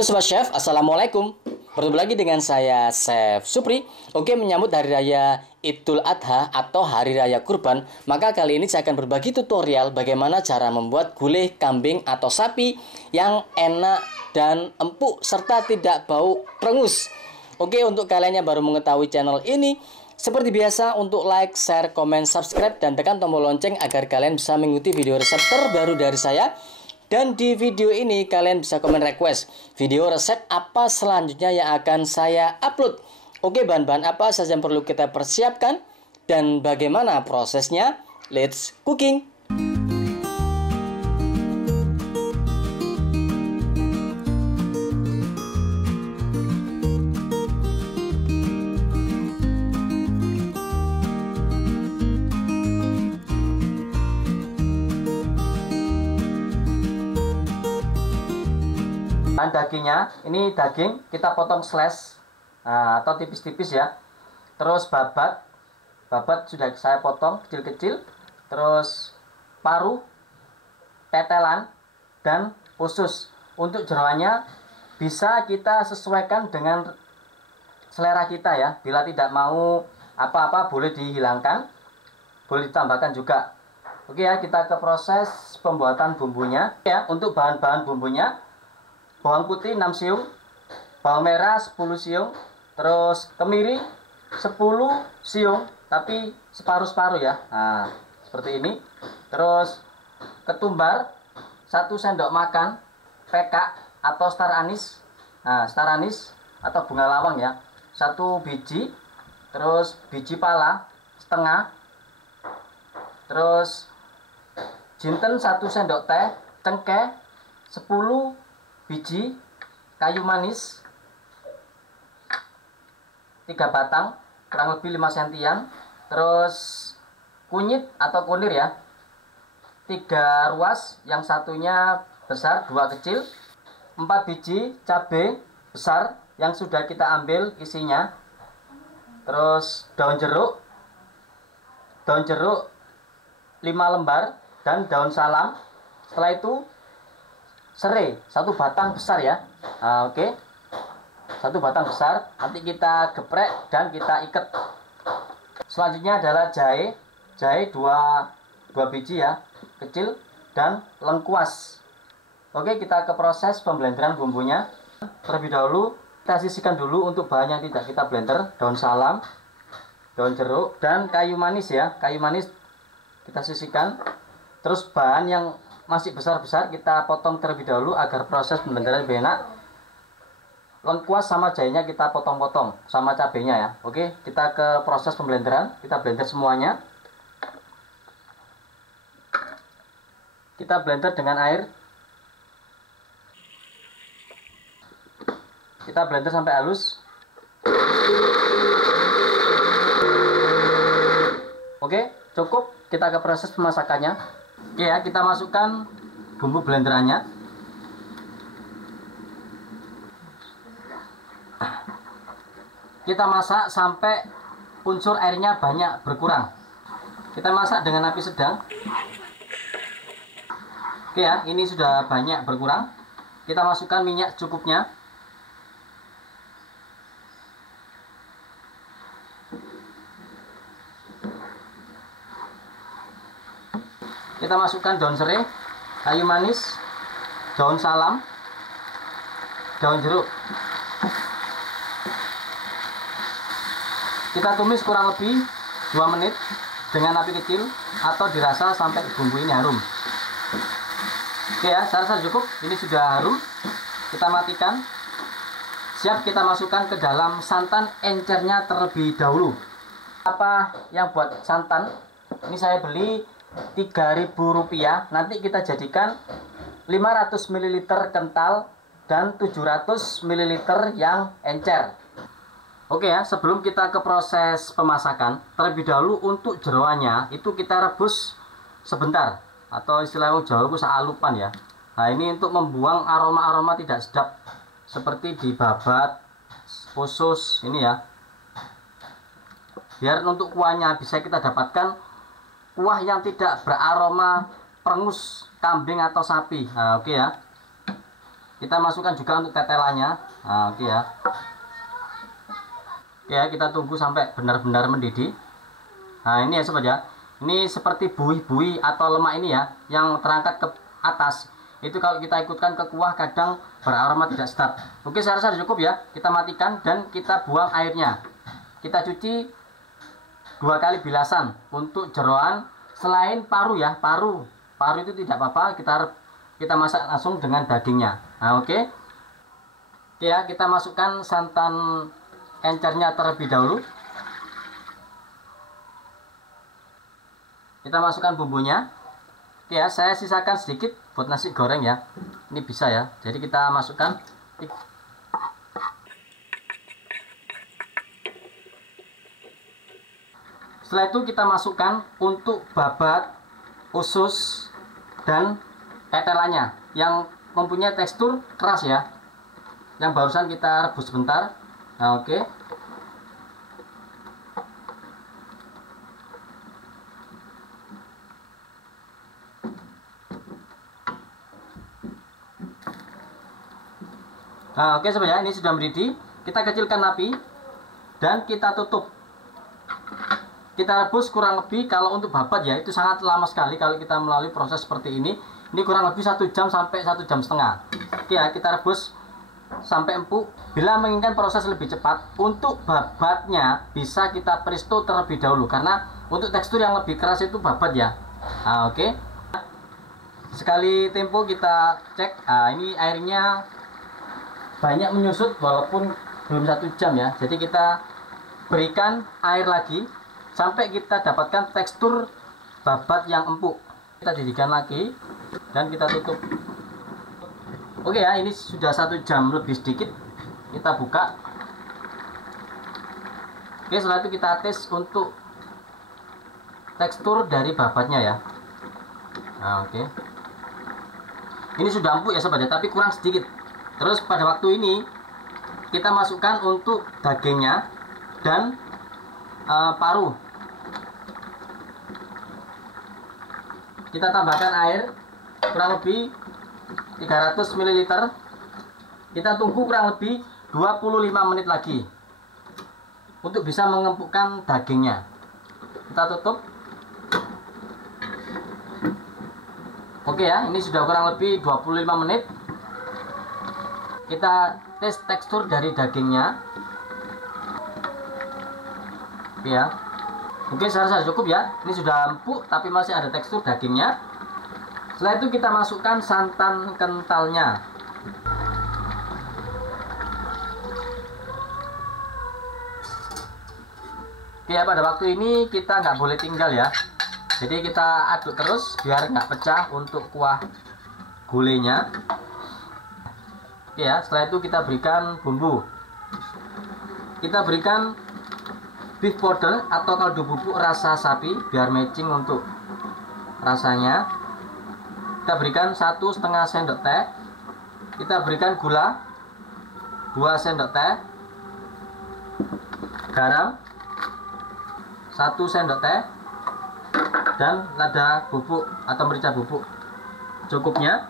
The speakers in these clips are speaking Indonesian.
Halo Sobat Chef, Assalamualaikum. Bertemu lagi dengan saya Chef Supri. Oke, menyambut Hari Raya Idul Adha atau Hari Raya Kurban, maka kali ini saya akan berbagi tutorial bagaimana cara membuat gulai kambing atau sapi yang enak dan empuk serta tidak bau perengus. Oke, untuk kalian yang baru mengetahui channel ini, seperti biasa untuk like, share, komen, subscribe, dan tekan tombol lonceng agar kalian bisa mengikuti video resep terbaru dari saya. Dan di video ini kalian bisa komen request video resep apa selanjutnya yang akan saya upload. Oke, bahan-bahan apa saja yang perlu kita persiapkan dan bagaimana prosesnya? Let's cooking! Dagingnya, ini daging kita potong slash atau tipis-tipis ya. Terus babat sudah saya potong kecil-kecil. Terus paru, tetelan, dan usus. Untuk jeroannya bisa kita sesuaikan dengan selera kita ya. Bila tidak mau apa-apa boleh dihilangkan, boleh ditambahkan juga. Oke ya, kita ke proses pembuatan bumbunya ya. Untuk bahan-bahan bumbunya, bawang putih 6 siung, bawang merah 10 siung, terus kemiri 10 siung, tapi separuh-separuh ya. Nah, seperti ini. Terus ketumbar 1 sendok makan, pekak atau star anis. Nah, star anis atau bunga lawang ya. 1 biji, terus biji pala setengah. Terus jinten 1 sendok teh, cengkeh 10 biji, kayu manis 3 batang, kurang lebih 5 sentian. Terus kunyit atau kunir ya 3 ruas, yang satunya besar, 2 kecil. 4 biji cabai besar yang sudah kita ambil isinya. Terus daun jeruk 5 lembar, dan daun salam. Setelah itu serai 1 batang besar ya. Nah, oke. 1 batang besar, nanti kita geprek dan kita ikat. Selanjutnya adalah jahe 2 biji ya, kecil, dan lengkuas. Oke, kita ke proses pemblenderan bumbunya. Terlebih dahulu kita sisihkan dulu untuk bahan yang tidak kita blender. Daun salam, daun jeruk, dan kayu manis ya. Kayu manis kita sisihkan. Terus bahan yang masih besar-besar kita potong terlebih dahulu agar proses pemblenderan lebih enak. Lengkuas sama jahenya kita potong-potong sama cabenya ya. Oke, kita ke proses pemblenderan. Kita blender semuanya. Kita blender dengan air. Kita blender sampai halus. Oke, cukup. Kita ke proses pemasakannya. Oke ya, kita masukkan bumbu blenderannya. Kita masak sampai unsur airnya banyak berkurang. Kita masak dengan api sedang. Oke ya, ini sudah banyak berkurang. Kita masukkan minyak cukupnya. Kita masukkan daun serai, kayu manis, daun salam, daun jeruk. Kita tumis kurang lebih 2 menit dengan api kecil atau dirasa sampai bumbu ini harum. Oke ya, saya rasa cukup. Ini sudah harum. Kita matikan. Siap kita masukkan ke dalam santan encernya terlebih dahulu. Apa yang buat santan? Ini saya beli Rp3.000. Nanti kita jadikan 500 ml kental dan 700 ml yang encer. Oke ya, sebelum kita ke proses pemasakan, terlebih dahulu untuk jeroannya itu kita rebus sebentar, atau istilah Jawa itu saalupan ya. Nah, ini untuk membuang aroma-aroma tidak sedap seperti di babat, usus ini ya. Biar untuk kuahnya bisa kita dapatkan kuah yang tidak beraroma perengus kambing atau sapi. Nah, oke ya. Kita masukkan juga untuk tetelannya. Nah, oke ya. Oke ya, kita tunggu sampai benar-benar mendidih. Nah, ini ya sobat ya. Ini seperti buih-buih atau lemak ini ya, yang terangkat ke atas. Itu kalau kita ikutkan ke kuah kadang beraroma tidak sedap. Oke, saya rasa cukup ya. Kita matikan dan kita buang airnya. Kita cuci 2 kali bilasan untuk jeroan. Selain paru ya, paru itu tidak apa-apa, kita masak langsung dengan dagingnya. Nah, oke ya, kita masukkan santan encernya terlebih dahulu. Kita masukkan bumbunya. Oke ya, saya sisakan sedikit buat nasi goreng ya, ini bisa ya, jadi kita masukkan. Setelah itu kita masukkan untuk babat, usus, dan tetelannya yang mempunyai tekstur keras ya, yang barusan kita rebus sebentar. Nah, oke. Nah, oke sobat ya, ini sudah mendidih. Kita kecilkan api dan kita tutup. Kita rebus kurang lebih, kalau untuk babat ya itu sangat lama sekali kalau kita melalui proses seperti ini. Ini kurang lebih 1 jam sampai 1,5 jam. Oke ya, kita rebus sampai empuk. Bila menginginkan proses lebih cepat, untuk babatnya bisa kita presto terlebih dahulu, karena untuk tekstur yang lebih keras itu babat ya. Nah, oke. Sekali tempo kita cek. Nah, ini airnya banyak menyusut walaupun belum 1 jam ya. Jadi kita berikan air lagi sampai kita dapatkan tekstur babat yang empuk. Kita didihkan lagi dan kita tutup. Oke ya, ini sudah 1 jam lebih sedikit. Kita buka. Oke, setelah itu kita tes untuk tekstur dari babatnya ya. Nah, oke. Ini sudah empuk ya sobat ya, tapi kurang sedikit. Terus pada waktu ini kita masukkan untuk dagingnya dan paru. Kita tambahkan air kurang lebih 300 ml. Kita tunggu kurang lebih 25 menit lagi untuk bisa mengempukkan dagingnya. Kita tutup. Oke ya, ini sudah kurang lebih 25 menit. Kita tes tekstur dari dagingnya. Oke ya. Oke, saya rasa cukup ya. Ini sudah empuk tapi masih ada tekstur dagingnya. Setelah itu kita masukkan santan kentalnya. Oke ya, pada waktu ini kita nggak boleh tinggal ya. Jadi kita aduk terus biar nggak pecah untuk kuah gulainya. Oke ya, setelah itu kita berikan bumbu. Kita berikan beef powder atau kaldu bubuk rasa sapi biar matching untuk rasanya. Kita berikan 1,5 sendok teh. Kita berikan gula 2 sendok teh, garam 1 sendok teh, dan lada bubuk atau merica bubuk cukupnya.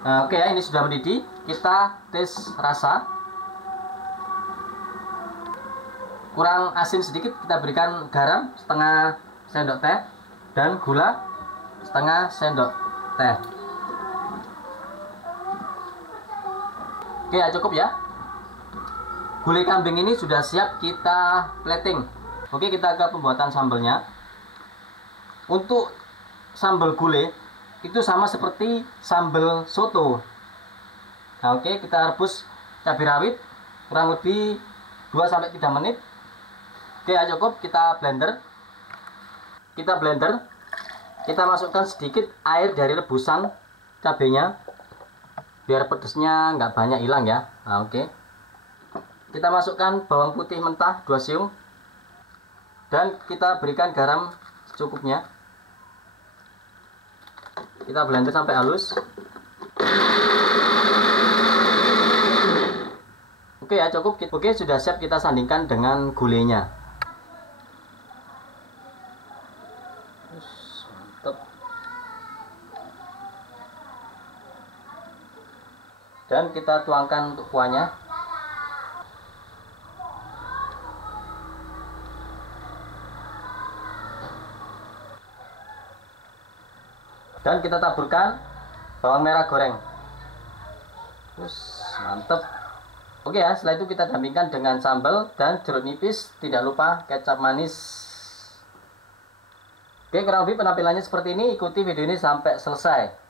Nah, oke ya, ini sudah mendidih. Kita tes rasa. Kurang asin sedikit, kita berikan garam 1/2 sendok teh dan gula 1/2 sendok teh. Oke ya, cukup ya. Gulai kambing ini sudah siap kita plating. Oke, kita ke pembuatan sambelnya. Untuk sambal gulai itu sama seperti sambal soto. Nah, oke, kita rebus cabai rawit kurang lebih 2-3 menit. Oke ya, cukup. Kita blender. Kita masukkan sedikit air dari rebusan cabenya biar pedesnya nggak banyak hilang ya. Nah, oke. Kita masukkan bawang putih mentah 2 siung dan kita berikan garam secukupnya. Kita blender sampai halus. Oke ya, cukup. Oke, sudah siap kita sandingkan dengan gulainya. Mantap. Dan kita tuangkan untuk kuahnya. Dan kita taburkan bawang merah goreng. Terus mantep. Oke ya, setelah itu kita dampingkan dengan sambal dan jeruk nipis, tidak lupa kecap manis. Oke, kurang lebih penampilannya seperti ini. Ikuti video ini sampai selesai.